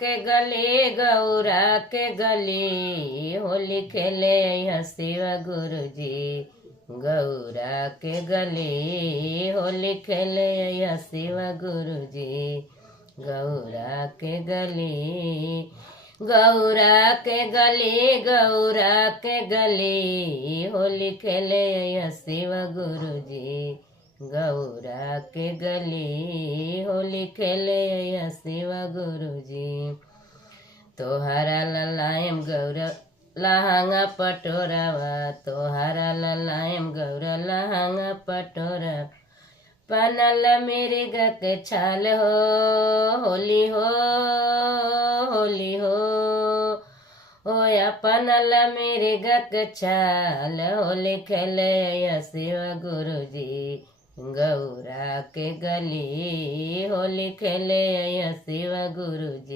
के गली गौरा के गली होली खेले यहाँ शिव गुरुजी। गौरा के गली होली खेले यहाँ शिव गुरुजी। गौरा के गली गौरा के गली गौरा के गली होली खेले यहाँ शिव गुरुजी। गौरा के गली होली खेले यहाँ शिव गुरुजी। तोहरा ललायम गौरा लहंगा पटोरावा तोहरा ललायम गौरा लहंगा पटोरा। पनल मिर्ग के छाल हो होली हो होली हो या पनल मिर्ग के छाल होली खेले या शिव गुरुजी। गौरा के गली होली खेले या शिव गुरुजी।